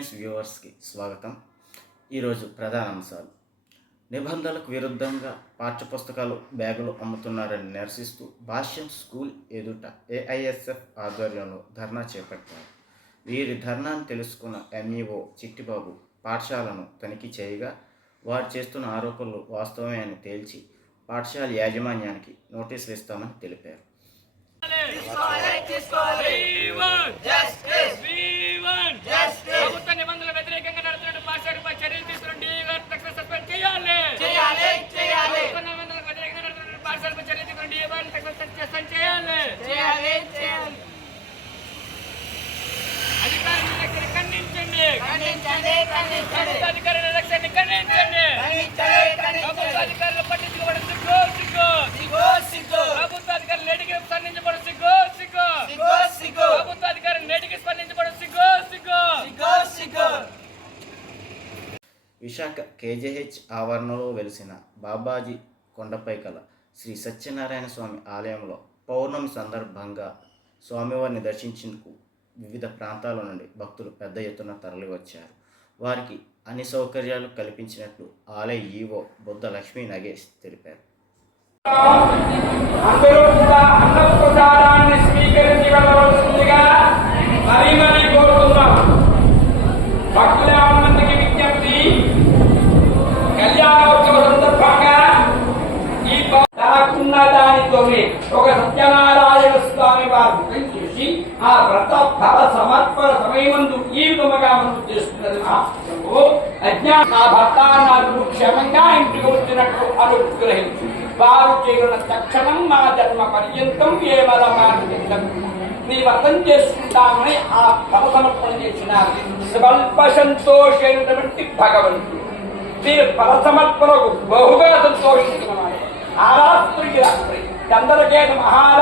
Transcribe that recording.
Times వ్యూవర్స్కి స్వాగతం. ఈరోజు ప్రధాన అంశాలు. నిబంధనలకు విరుద్ధంగా పాఠ్యపుస్తకాలు బ్యాగులు అమ్ముతున్నారని నిరసిస్తూ భాష్యం స్కూల్ ఎదుట ఏఐఎస్ఎఫ్ ఆధ్వర్యంలో ధర్నా చేపట్టారు వీరి ధర్నాను తెలుసుకున్న ఎంఈఓ చిట్టిబాబు పాఠశాలను తనిఖీ చేయగా వారు చేస్తున్న ఆరోపణలు వాస్తవమే అని తేల్చి పాఠశాల యాజమాన్యానికి నోటీసులు ఇస్తామని తెలిపారు. డీవీఆర్ తక్షణ సస్పెండ్ చేయాలి. చేయాలి చేయాలి. అధికారుల నిర్లక్ష్యాన్ని ఖండించండి. ఖండించండి ఖండించండి. ప్రభుత్వ అధికారుల నిర్లక్ష్యాన్ని ఖండించండి ఖండించండి. ప్రభుత్వ ఖండించండి అధికారులు పట్టించుకోవడం సిగ్గు. సిగ్గు సిగో సిగో ప్రభుత్వ అధికారులు నేటికి స్పందించబడం సిగ్గు సిగ్గు. సిగో సిగో ప్రభుత్వ అధికారులు నేటికి స్పందించబడం సిగ్గు సిగ్గు. సిగో సిగో విశాఖ కేజేహెచ్ ఆవరణలో వెలిసిన బాబాజీ కొండపై కల శ్రీ సత్యనారాయణ స్వామి ఆలయంలో పౌర్ణమి సందర్భంగా స్వామివారిని దర్శించేందుకు వివిధ ప్రాంతాల నుండి భక్తులు పెద్ద ఎత్తున తరలివచ్చారు. వారికి అన్ని సౌకర్యాలు కల్పించినట్లు ఆలయ ఈవో బుద్ధ లక్ష్మీ నగేష్ తెలిపారు అందరూ కూడా అన్న ప్రసాదాన్ని స్వీకరించి వెళ్ళవలసిందిగా మరీ మరీ కోరుతున్నాం భక్తుల మందికి విజ్ఞప్తి కళ్యాణోత్సవ సందర్భంగా ఈ ప- తనకున్న దానితోనే ఒక సత్యనారాయణ స్వామి వారు ముఖం ఆ వ్రత ఫల సమర్పణ సమయమందు ఈ విధముగా మనం చేస్తున్నది మహాత్మ్యము అజ్ఞాన నా భర్త నాకు క్షమంగా ఇంటికి వచ్చినట్లు అనుగ్రహించు. వారు చేరిన తక్షణం మా జన్మ పర్యంతం ఏ మార్గం నీ వ్రతం చేసుకుంటామని ఆ ఫల సమర్పణ చేసిన స్వల్ప సంతోషమైనటువంటి భగవంతుడు. మీరు ఫల సమర్పణకు బహుగా సంతోషిస్తున్నారు ఆరాత్రి రాత్రి చంద్రకేత మహారాజు